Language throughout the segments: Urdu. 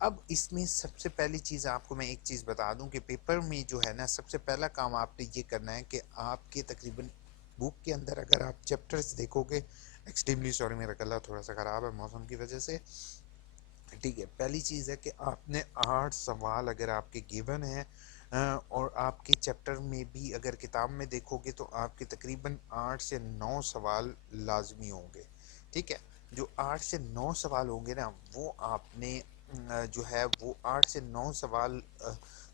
اب اس میں سب سے پہلی چیز آپ کو میں ایک چیز بتا دوں کہ پیپر میں جو ہے نا سب سے پہلا کام آپ نے یہ کرنا ہے کہ آپ کے تقریباً بک کے اندر اگر آپ چیپٹرز دیکھو گے، ایکسٹریملی سوری میرا گلا تھوڑا سا خراب ہے موسم کی وجہ سے، ٹھیک ہے، پہلی چیز ہے کہ آپ نے 8 سوال اگر آپ کے گیون ہیں اور آپ کے چیپٹر میں بھی اگر کتاب میں دیکھو گے تو آپ کے تقریباً 8 سے 9 سوال لازمی ہوں گے، ٹھیک ہے۔ جو 8 سے 9 سوال ہوں گے نا وہ آپ نے جو ہے وہ 8 سے 9 سوال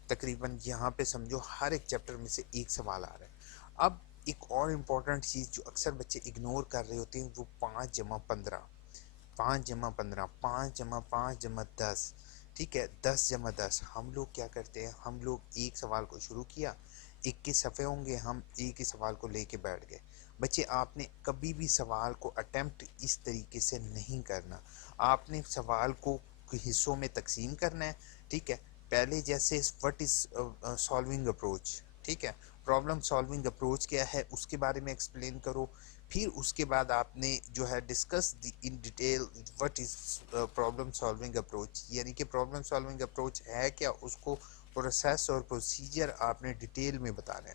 تقریباً یہاں پہ سمجھو ہر ایک چیپٹر میں سے ایک سوال آ رہا ہے۔ اب ایک اور امپورٹنٹ چیز جو اکثر بچے اگنور کر رہے ہوتے ہیں وہ 5 جمع 15، 5 جمع 15، 5 جمع 5 جمع 10، ٹھیک ہے، 10 جمع 10۔ ہم لوگ کیا کرتے ہیں، ہم لوگ ایک سوال کو شروع کیا، 21 صفحے ہوں گے، ہم ایک ہی سوال کو لے کے بیٹھ گئے۔ بچے آپ نے کبھی بھی سوال کو اٹیمپٹ اس طریقے سے نہیں کرنا، آپ نے سوال کو حصوں میں تقسیم کرنا ہے، ٹھیک ہے۔ پہلے جیسے وٹ از سالونگ اپروچ، ٹھیک ہے، پرابلم سالونگ اپروچ کیا ہے اس کے بارے میں ایکسپلین کرو، پھر اس کے بعد آپ نے جو ہے discuss in detail what is problem solving approach, یعنی کہ پرابلم سالونگ اپروچ ہے کیا، اس کو پروسیس اور پروسیجر آپ نے ڈیٹیل میں بتانا ہے۔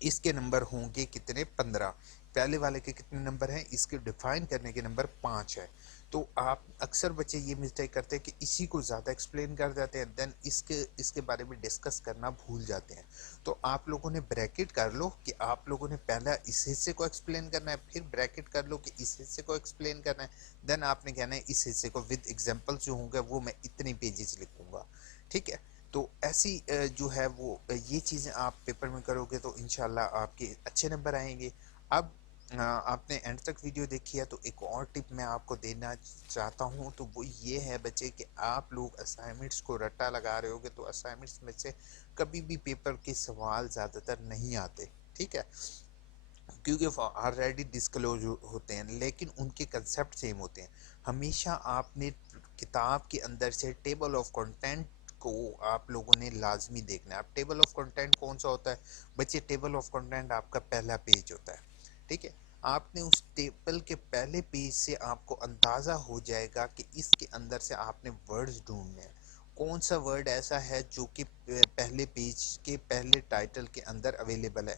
اس کے نمبر ہوں گے کتنے، 15۔ پہلے والے کے کتنے نمبر ہیں، اس کے ڈیفائن کرنے کے نمبر 5 ہے۔ تو آپ اکثر بچے یہ مسٹیک کرتے ہیں کہ اسی کو زیادہ ایکسپلین کر دیتے ہیں، دین اس کے بارے میں ڈسکس کرنا بھول جاتے ہیں۔ تو آپ لوگوں نے بریکٹ کر لو کہ آپ لوگوں نے پہلا اس حصے کو ایکسپلین کرنا ہے، پھر بریکٹ کر لو کہ اس حصے کو ایکسپلین کرنا ہے، دین آپ نے کہنا ہے اس حصے کو ود ایگزامپل جو ہوں گے وہ میں اتنے پیجز لکھوں گا، ٹھیک ہے۔ تو ایسی جو ہے وہ یہ چیزیں آپ پیپر میں کرو گے تو انشاءاللہ آپ کے اچھے نمبر آئیں گے۔ اب آپ نے اینڈ تک ویڈیو دیکھی ہے تو ایک اور ٹپ میں آپ کو دینا چاہتا ہوں، تو وہ یہ ہے بچے کہ آپ لوگ اسائنمنٹس کو رٹا لگا رہے ہوگے تو اسائنمنٹس میں سے کبھی بھی پیپر کے سوال زیادہ تر نہیں آتے، ٹھیک ہے، کیونکہ آلریڈی ڈسکلوز ہوتے ہیں، لیکن ان کے کنسیپٹ سیم ہوتے ہیں۔ ہمیشہ آپ نے کتاب کے اندر سے ٹیبل آف کنٹینٹ کو آپ لوگوں نے لازمی دیکھنا ہے۔ اب ٹیبل آف کنٹینٹ کون سا ہوتا ہے بچے، ٹیبل آف کنٹینٹ آپ کا پہلا پیج ہوتا ہے، ٹھیک ہے۔ آپ نے اس ٹیبل کے پہلے پیج سے آپ کو اندازہ ہو جائے گا کہ اس کے اندر سے آپ نے ورڈز ڈھونڈنے ہیں، کون سا ورڈ ایسا ہے جو کہ پہلے پیج کے پہلے ٹائٹل کے اندر اویلیبل ہے،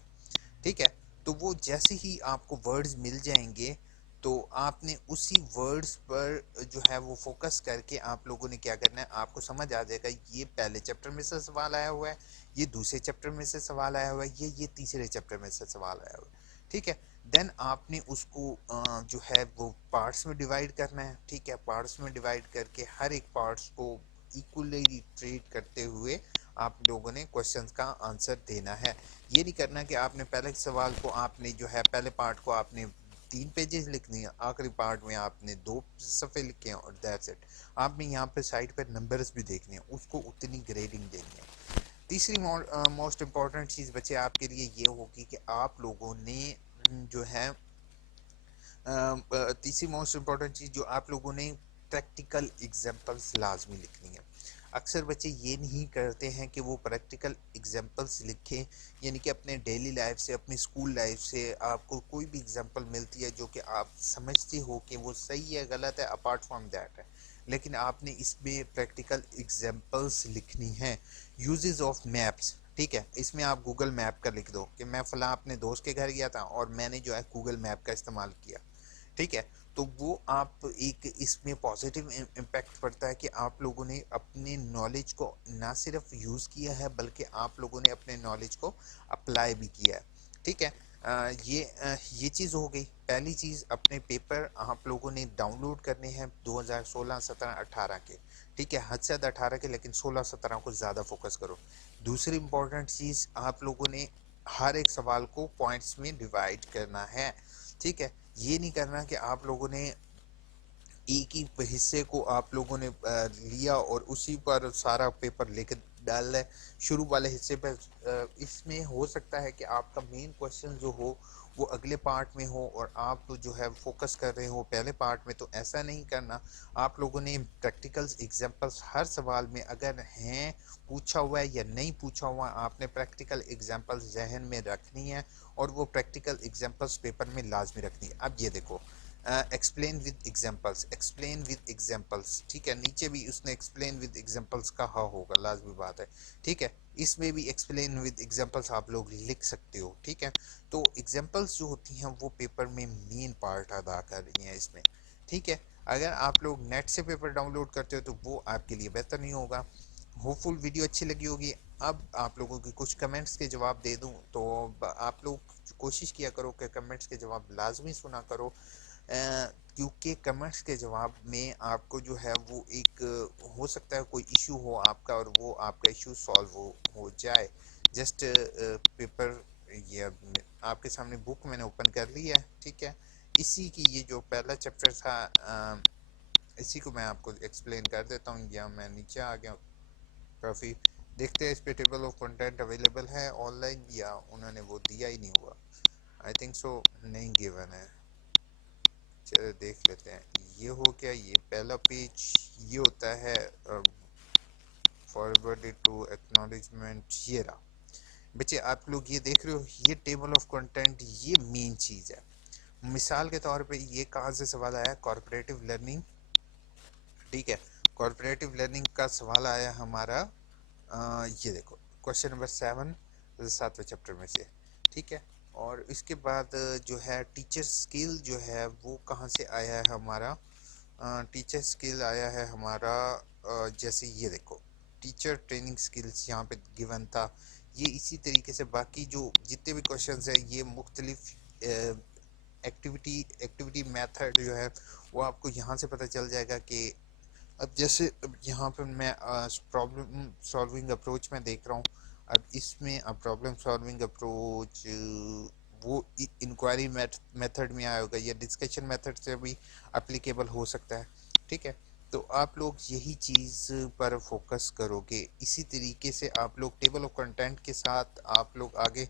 ٹھیک ہے۔ تو وہ جیسے ہی آپ کو ورڈز مل جائیں گے تو آپ نے اسی ورڈز پر جو ہے وہ فوکس کر کے آپ لوگوں نے کیا کرنا ہے، آپ کو سمجھ آ جائے گا یہ پہلے چیپٹر میں سے سوال آیا ہوا ہے، یہ دوسرے چیپٹر میں سے سوال آیا ہوا ہے، یہ تیسرے چیپٹر میں سے سوال آیا ہوا ہے، ٹھیک ہے۔ دین آپ نے اس کو جو ہے وہ پارٹس میں ڈیوائیڈ کرنا ہے، ٹھیک ہے، پارٹس میں ڈیوائیڈ کر کے ہر ایک پارٹس کو ایکولی ٹریٹ کرتے ہوئے آپ لوگوں نے کوشچنز کا آنسر دینا ہے۔ یہ نہیں کرنا کہ آپ نے پہلے سوال کو آپ نے جو ہے پہلے پارٹ کو آپ نے 3 پیجز لکھنی ہے، آخری پارٹ میں آپ نے 2 صفحے لکھے ہیں اور دیٹس اٹ۔ آپ نے یہاں پہ سائڈ پہ نمبرز بھی دیکھنے ہیں، اس کو اتنی گریڈنگ دینی ہے۔ تیسری موسٹ امپورٹنٹ چیز بچے آپ کے لیے یہ ہوگی کہ آپ لوگوں نے جو ہے تیسری موسٹ امپورٹنٹ چیز جو آپ لوگوں نے پریکٹیکل ایگزامپلس لازمی لکھنی ہے۔ اکثر بچے یہ نہیں کرتے ہیں کہ وہ پریکٹیکل ایگزامپلس لکھیں، یعنی کہ اپنے ڈیلی لائف سے، اپنی اسکول لائف سے آپ کو کوئی بھی ایگزامپل ملتی ہے جو کہ آپ سمجھتے ہو کہ وہ صحیح ہے غلط ہے، اپارٹ فرام دیٹ ہے، لیکن آپ نے اس میں پریکٹیکل ایگزامپلس لکھنی ہیں۔ یوزز آف میپس، ٹھیک ہے، اس میں آپ گوگل میپ کا لکھ دو کہ میں فلاں اپنے دوست کے گھر گیا تھا اور میں نے جو ہے گوگل میپ کا استعمال کیا، ٹھیک ہے۔ تو وہ آپ ایک اس میں پازیٹیو امپیکٹ پڑتا ہے کہ آپ لوگوں نے اپنے نالج کو نہ صرف یوز کیا ہے بلکہ آپ لوگوں نے اپنے نالج کو اپلائی بھی کیا ہے، ٹھیک ہے۔ یہ چیز ہو گئی پہلی چیز۔ اپنے پیپر آپ لوگوں نے ڈاؤن لوڈ کرنے ہیں 2016، 17، 18 کے، ٹھیک ہے، حد سے زیادہ 18 کے، لیکن 16، 17 کو زیادہ فوکس کرو۔ دوسری امپورٹنٹ چیز، آپ لوگوں نے ہر ایک سوال کو پوائنٹس میں ڈیوائڈ کرنا ہے، ٹھیک ہے۔ یہ نہیں کرنا کہ آپ لوگوں نے ایک ہی حصے کو آپ لوگوں نے لیا اور اسی پر سارا پیپر لکھ ڈال ہے شروع والے حصے پہ۔ اس میں ہو سکتا ہے کہ آپ کا مین کوشچن جو ہو وہ اگلے پارٹ میں ہو اور آپ جو ہے فوکس کر رہے ہو پہلے پارٹ میں، تو ایسا نہیں کرنا۔ آپ لوگوں نے پریکٹیکلز ایگزامپلس ہر سوال میں اگر ہیں پوچھا ہوا ہے یا نہیں پوچھا ہوا، آپ نے پریکٹیکل ایگزامپلس ذہن میں رکھنی ہے اور وہ پریکٹیکل ایگزامپلس پیپر میں لازمی رکھنی ہے۔ اب یہ دیکھو explain with examples, explain with examples, ٹھیک ہے، نیچے بھی اس نے ایکسپلین ود ایگزامپلس کہا ہوگا، لازمی بات ہے، ٹھیک ہے، اس میں بھی ایکسپلین ود ایگزامپلس آپ لوگ لکھ سکتے ہو، ٹھیک ہے. تو ایگزامپلس جو ہوتی ہیں وہ پیپر میں مین پارٹ ادا کر رہی ہیں اس میں، ٹھیک ہے. اگر آپ لوگ نیٹ سے پیپر ڈاؤن لوڈ کرتے ہو تو وہ آپ کے لیے بہتر نہیں ہوگا. ہوپ فل ویڈیو اچھی لگی ہوگی. اب آپ لوگوں کی کچھ کمنٹس کے جواب دے دوں تو آپ لوگ کوشش کیا کرو کہ کمنٹس کے جواب لازمی سنا کرو، کیونکہ کمنٹس کے جواب میں آپ کو جو ہے وہ ایک ہو سکتا ہے کوئی ایشو ہو آپ کا اور وہ آپ کا ایشو سالو ہو جائے. جسٹ پیپر یہ آپ کے سامنے بک میں نے اوپن کر لی ہے، ٹھیک ہے. اسی کی یہ جو پہلا چیپٹر تھا اسی کو میں آپ کو ایکسپلین کر دیتا ہوں. یا میں نیچے آ گیا کافی، دیکھتے ہیں اس پہ ٹیبل آف کنٹینٹ اویلیبل ہے آن لائن یا انہوں نے وہ دیا ہی نہیں ہوا. آئی تھنک سو نہیں گیون ہے. چلے دیکھ لیتے ہیں. یہ ہو کیا، یہ پہلا پیج یہ ہوتا ہے فارورڈ ٹو ایکنالجمنٹ. یہ رہا بچے، آپ لوگ یہ دیکھ رہے ہو، یہ ٹیبل آف کنٹینٹ یہ مین چیز ہے. مثال کے طور پہ یہ کہاں سے سوال آیا، کارپوریٹو لرننگ، ٹھیک ہے. کارپوریٹو لرننگ کا سوال آیا ہمارا، یہ دیکھو کوشچن نمبر 7 7ویں چیپٹر میں سے، ٹھیک ہے. اور اس کے بعد جو ہے ٹیچر سکل جو ہے وہ کہاں سے آیا ہے ہمارا، ٹیچر سکل آیا ہے ہمارا جیسے یہ دیکھو ٹیچر ٹریننگ سکلز یہاں پہ گیون تھا. یہ اسی طریقے سے باقی جو جتنے بھی کوشچنز ہیں یہ مختلف ایکٹیویٹی میتھڈ جو ہے وہ آپ کو یہاں سے پتہ چل جائے گا. کہ اب جیسے اب یہاں پہ میں پرابلم سالونگ اپروچ میں دیکھ رہا ہوں. اب اس میں اب پرابلم سالونگ اپروچ وہ انکوائری میتھڈ میں آئے ہوگا یا ڈسکشن میتھڈ سے بھی اپلیکیبل ہو سکتا ہے، ٹھیک ہے. تو آپ لوگ یہی چیز پر فوکس کرو گے. اسی طریقے سے آپ لوگ ٹیبل آف کنٹینٹ کے ساتھ آپ لوگ آگے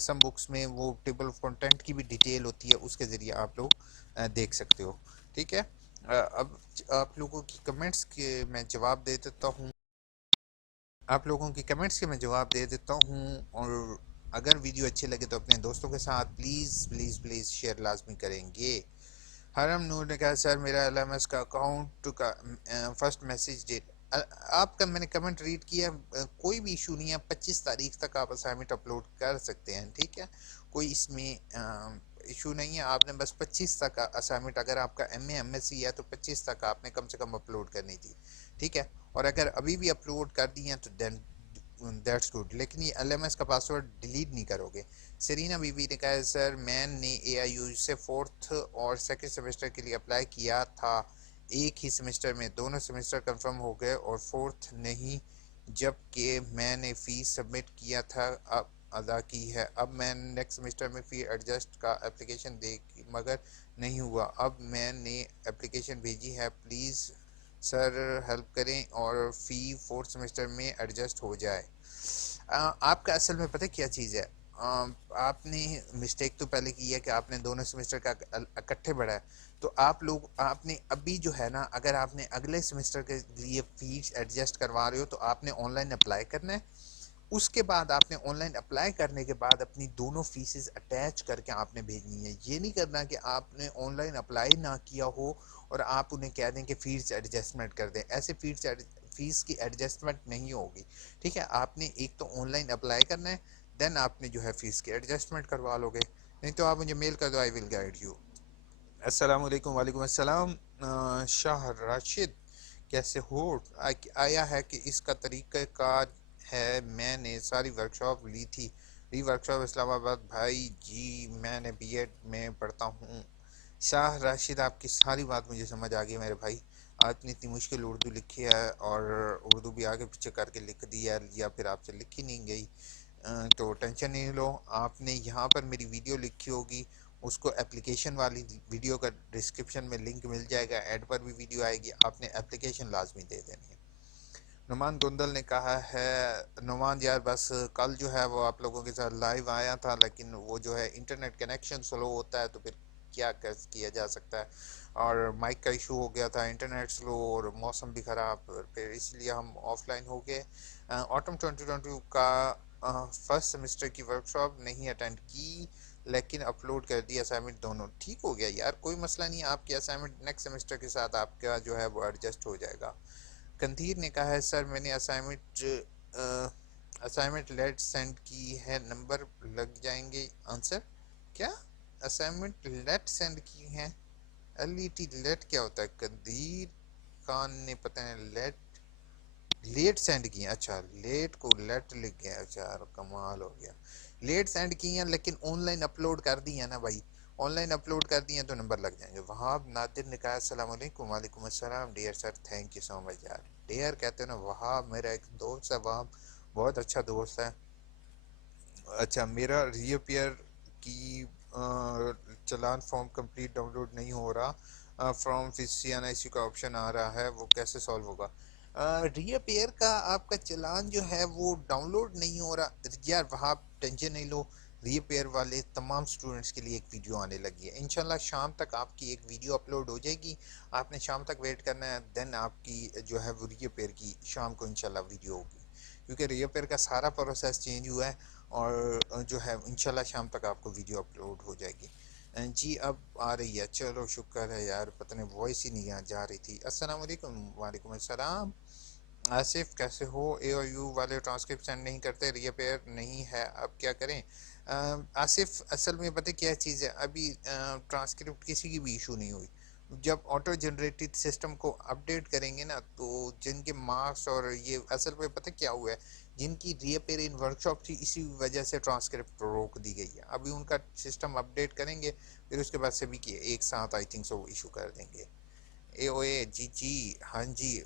سم بکس میں وہ ٹیبل آف کنٹینٹ کی بھی ڈیٹیل ہوتی ہے، اس کے ذریعے آپ لوگ دیکھ سکتے ہو، ٹھیک ہے. اب آپ لوگوں کی کمنٹس کے میں جواب دے دیتا ہوں، آپ لوگوں کی کمنٹس کے میں جواب دے دیتا ہوں. اور اگر ویڈیو اچھے لگے تو اپنے دوستوں کے ساتھ پلیز پلیز پلیز شیئر لازمی کریں گے. حرم نور نے کہا سر میرا ایل ایم ایس کا اکاؤنٹ کا فرسٹ میسیج ڈیٹ، آپ کا میں نے کمنٹ ریڈ کیا، کوئی بھی ایشو نہیں ہے. 25 تاریخ تک آپ اسائنمنٹ اپلوڈ کر سکتے ہیں، ٹھیک ہے. کوئی اس میں ایشو نہیں ہے. آپ نے بس 25 تک اسائنمنٹ، اگر آپ کا ایم ایس سی ہے تو 25 تک آپ نے کم سے کم اپلوڈ کرنی تھی، ٹھیک ہے. اور اگر ابھی بھی اپلوڈ کر دی ہیں تو دین دیٹس گڈ، لیکن یہ ایل ایم ایس کا پاسورڈ ڈیلیٹ نہیں کرو گے. سرینا بی بی نے کہا ہے سر میں نے اے آئی یو سے 4تھ اور 2nd سیمسٹر کے لیے اپلائی کیا تھا، ایک ہی سیمسٹر میں دونوں سیمسٹر کنفرم ہو گئے اور 4تھ نہیں، جب کہ میں نے فیس سبمٹ کیا تھا اب ادا کی ہے. اب میں نیکسٹ سیمسٹر میں فی ایڈجسٹ کا اپلیکیشن دے مگر نہیں ہوا. اب میں نے اپلیکیشن بھیجی ہے، پلیز سر ہیلپ کریں اور فی 4تھ سیمسٹر میں ایڈجسٹ ہو جائے. آپ کا اصل میں پتہ کیا چیز ہے، آپ نے مسٹیک تو پہلے کی ہے کہ آپ نے دونوں سیمسٹر کا اکٹھے بڑھا ہے. تو آپ نے ابھی جو ہے نا، اگر آپ نے اگلے سیمسٹر کے لیے فیس ایڈجسٹ کروا رہے ہو تو آپ نے آن لائن اپلائی کرنا ہے. اس کے بعد آپ نے آن لائن اپلائی کرنے کے بعد اپنی دونوں فیسز اٹیچ کر کے آپ نے بھیجنی ہے. یہ نہیں کرنا کہ آپ نے آن لائن اپلائی نہ کیا ہو اور آپ انہیں کہہ دیں کہ فیس ایڈجسٹمنٹ کر دیں. ایسے فیس کی ایڈجسٹمنٹ نہیں ہوگی، ٹھیک ہے. آپ نے ایک تو آن لائن اپلائی کرنا ہے، دین آپ نے جو ہے فیس کی ایڈجسٹمنٹ کروا لو گے. نہیں تو آپ مجھے میل کر دو، آئی ول گائیڈ یو. السلام علیکم. وعلیکم السلام. شاہ راشد کیسے ہو؟ آیا ہے کہ اس کا طریقہ کار ہے، میں نے ساری ورکشاپ لی تھی، ری ورکشاپ اسلام آباد. بھائی جی میں نے بی ایڈ میں پڑھتا ہوں. شاہ راشد آپ کی ساری بات مجھے سمجھ آ گئی میرے بھائی. آپ نے اتنی مشکل اردو لکھی ہے اور اردو بھی آگے پیچھے کر کے لکھ دی ہے یا پھر آپ سے لکھی نہیں گئی، تو ٹینشن نہیں لو. آپ نے یہاں پر میری ویڈیو لکھی ہوگی، اس کو اپلیکیشن والی ویڈیو کا ڈسکرپشن میں لنک مل جائے گا، ایڈ پر بھی ویڈیو آئے گی، آپ نے اپلیکیشن لازمی دے دینی ہے. نعمان دندل نے کہا ہے، نعمان یار بس کل جو ہے وہ آپ لوگوں کے ساتھ لائیو آیا تھا لیکن وہ جو ہے انٹرنیٹ کنیکشن سلو ہوتا ہے تو پھر کیا کیا جا سکتا ہے، اور مائک کا ایشو ہو گیا تھا، انٹرنیٹ سلو اور موسم بھی خراب، پھر اس لیے ہم آف لائن ہو گئے. آٹم 2022 کا فرسٹ سیمسٹر کی ورکشاپ نہیں اٹینڈ کی لیکن اپلوڈ کر دیا اسائنمنٹ دونوں. ٹھیک ہو گیا یار, کوئی مسئلہ نہیں, آپ کی اسائنمنٹ نیکسٹ سیمسٹر کے ساتھ آپ کا جو ہے وہ ایڈجسٹ ہو جائے گا. کندھیر نے کہا ہے سر میں نے اسائنمنٹ لیٹ سینڈ کی ہے, نمبر لگ جائیں گے. آنسر کیا, اسائنمنٹ لیٹ سینڈ کی ہے؟ ایل ای ٹی لیٹ کیا ہوتا ہے؟ کندھیر خان نے پتہ نہیں لیٹ سینڈ کی ہیں. اچھا لیٹ کو لیٹ لکھ گیا, اچھا کمال ہو گیا. لیٹ سینڈ کی ہیں لیکن آن لائن اپلوڈ کر دی ہیں نا بھائی, آن لائن اپلوڈ کر دی ہیں تو نمبر لگ جائیں گے. وہاب نادر نے کہا السلام علیکم. وعلیکم السلام dear sir, thank you so much یار. ڈیئر کہتے ہیں نا وہاب, میرا ایک دوست ہے وہاب, بہت اچھا دوست ہے. اچھا میرا ری اپیئر کی چلان فارم کمپلیٹ ڈاؤن لوڈ نہیں ہو رہا, فرام سی این آئی سی کا آپشن آ رہا ہے, وہ کیسے سالو ہوگا؟ ری اپیئر کا آپ کا چلان جو ہے وہ ڈاؤن لوڈ نہیں ہو رہا یار, وہاں ٹینشن نہیں لو. ری اپیئر والے تمام سٹوڈنٹس کے لیے ایک ویڈیو آنے لگی ہے انشاءاللہ, شام تک آپ کی ایک ویڈیو اپلوڈ ہو جائے گی. آپ نے شام تک ویٹ کرنا ہے, دین آپ کی جو ہے وہ ری اپیئر کی شام کو انشاءاللہ ویڈیو ہوگی, کیونکہ ری اپیئر کا سارا پروسیس چینج ہوا ہے, اور جو ہے انشاءاللہ شام تک آپ کو ویڈیو اپلوڈ ہو جائے گی. جی اب آ رہی ہے, چلو شکر ہے یار, پتہ نہیں وائس ہی نہیں جا رہی تھی. السلام علیکم. وعلیکم السلام. آصف کیسے ہو؟ اے او یو والے ٹرانسکرپٹ سینڈ نہیں کرتے, ری اپیئر نہیں ہے, اب کیا کریں؟ آصف اصل میں پتہ کیا چیز ہے, ابھی ٹرانسکرپٹ کسی کی بھی ایشو نہیں ہوئی. جب آٹو جنریٹڈ سسٹم کو اپڈیٹ کریں گے نا, تو جن کے مارکس اور یہ اصل میں پتہ کیا ہوا ہے, جن کی ری اپیئر ان ورکشاپ تھی اسی وجہ سے ٹرانسکرپٹ روک دی گئی ہے. ابھی ان کا سسٹم اپڈیٹ کریں گے, پھر اس کے بعد سبھی کی ایک ساتھ آئی تھنک سو ایشو کر دیں گے. اے او اے جی ہاں جی,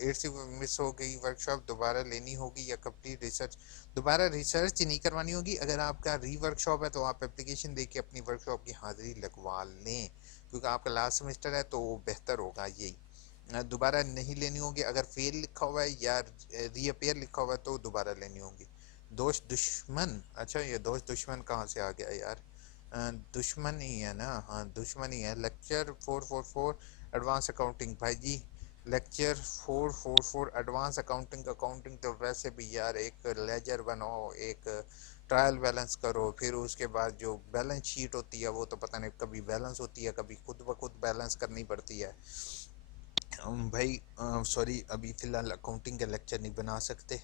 8 سے مس ہو گئی ورکشاپ, دوبارہ لینی ہوگی یا کمپلیٹ ریسرچ؟ دوبارہ ریسرچ نہیں کروانی ہوگی. اگر آپ کا ری ورکشاپ ہے تو آپ اپلیکیشن دے کے اپنی ورکشاپ کی حاضری لگوا لیں, کیونکہ آپ کا لاسٹ سیمسٹر ہے تو بہتر ہوگا یہی. دوبارہ نہیں لینی ہوگی. اگر فیل لکھا ہوا ہے یا ری اپیئر لکھا ہوا ہے تو دوبارہ لینی ہوگی. دوست دشمن, اچھا یہ دوست دشمن کہاں سے آ گیا یار, دشمن ہی ہے نا, ہاں دشمن ہی ہے. لیکچر 444 ایڈوانس اکاؤنٹنگ بھائی جی, لیکچر 444 ایڈوانس اکاؤنٹنگ. اکاؤنٹنگ تو ویسے بھی یار, ایک لیجر بناؤ, ایک ٹرائل بیلنس کرو, پھر اس کے بعد جو بیلنس شیٹ ہوتی ہے وہ تو پتہ نہیں کبھی بیلنس ہوتی ہے, کبھی خود بخود بیلنس کرنی پڑتی ہے. بھائی سوری, ابھی فی الحال اکاؤنٹنگ کے لیکچر نہیں بنا سکتے,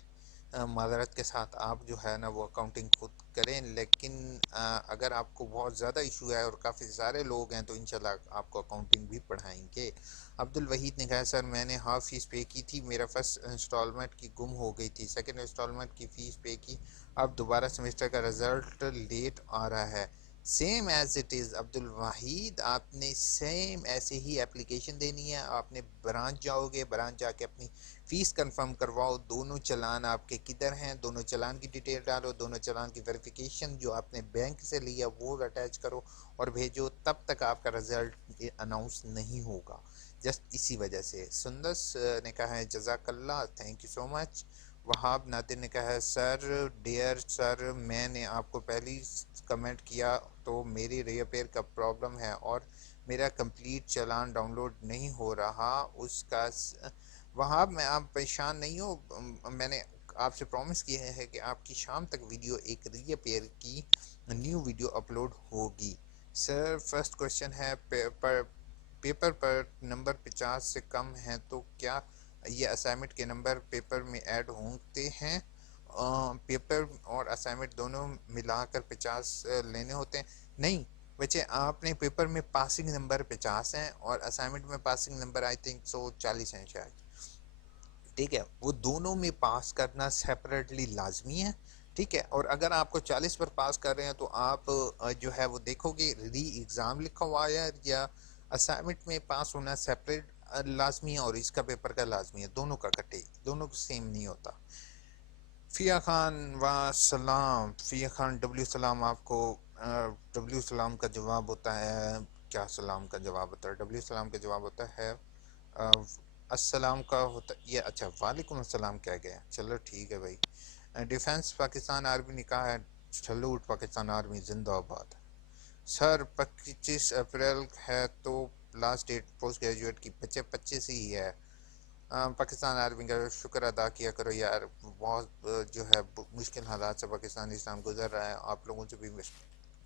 معذرت کے ساتھ. آپ جو ہے نا وہ اکاؤنٹنگ خود کریں, لیکن اگر آپ کو بہت زیادہ ایشو ہے اور کافی سارے لوگ ہیں تو انشاءاللہ آپ کو اکاؤنٹنگ بھی پڑھائیں گے. عبد الوحید نے کہا سر میں نے ہاف فیس پے کی تھی, میرا فرسٹ انسٹالمنٹ کی گم ہو گئی تھی, سیکنڈ انسٹالمنٹ کی فیس پے کی, اب دوبارہ سیمسٹر کا رزلٹ لیٹ آ رہا ہے. سیم ایز اٹ از عبد الوحید, آپ نے سیم ایسے ہی اپلیکیشن دینی ہے. آپ نے برانچ جاؤ گے, برانچ جا کے اپنی فیس کنفرم کرواؤ, دونوں چلان آپ کے کدھر ہیں, دونوں چلان کی ڈیٹیل ڈالو, دونوں چلان کی ویریفیکیشن جو آپ نے بینک سے لیا وہ اٹیچ کرو اور بھیجو, تب تک آپ کا رزلٹ اناؤنس نہیں ہوگا. جسٹ اسی وجہ سے. سندس نے کہا ہے جزاک اللہ, تھینک یو سو مچ. وہاب نادر نے کہا ہے سر ڈیئر سر, میں نے آپ کو پہلی کمنٹ کیا تو میری ری اپیئر کا پرابلم ہے اور میرا کمپلیٹ چلان ڈاؤن لوڈ نہیں ہو رہا, اس کا وہاب میں آپ پریشان نہیں ہو, میں نے آپ سے پرومس کیا ہے کہ آپ کی شام تک ویڈیو ایک ری اپیئر کی نیو ویڈیو اپلوڈ ہوگی. سر فرسٹ کوشچن ہے, پیپر پر نمبر 50 سے کم ہیں تو کیا یہ اسائنمنٹ کے نمبر پیپر میں ایڈ ہوتے ہیں؟ پیپر اور اسائنمنٹ دونوں ملا کر 50 لینے ہوتے ہیں؟ نہیں بچے, آپ نے پیپر میں پاسنگ نمبر 50 ہیں اور اسائنمنٹ میں پاسنگ نمبر آئی تھنک 140 ہیں شاید, ٹھیک ہے, وہ دونوں میں پاس کرنا سیپریٹلی لازمی ہے, ٹھیک ہے. اور اگر آپ کو 40 پر پاس کر رہے ہیں تو آپ جو ہے وہ دیکھو گے ری ایگزام لکھا ہوا ہے یا اسائنمنٹ میں پاس ہونا سیپریٹ لازمی ہے اور اس کا پیپر کا لازمی ہے, دونوں کا کٹے, دونوں کو سیم نہیں ہوتا. فیا خان و سلام, فیا خان ڈبلیو سلام, آپ کو ڈبلیو سلام کا جواب ہوتا ہے کیا؟ سلام کا جواب ہوتا ہے ڈبلیو سلام کا جواب ہوتا ہے السلام کا ہوتا یہ, اچھا وعلیکم السلام کہہ گیا, چلو ٹھیک ہے بھائی. ڈیفنس پاکستان آرمی نے کہا ہے سلوٹ پاکستان آرمی زندہ آباد. سر 25 اپریل ہے تو لاسٹ ڈیٹ پوسٹ گریجویٹ کی 25 ہی ہے. پاکستان آرمی کا شکر ادا کیا کرو یار, بہت جو ہے مشکل حالات سے پاکستانی اسلام گزر رہا ہے, آپ لوگوں سے بھی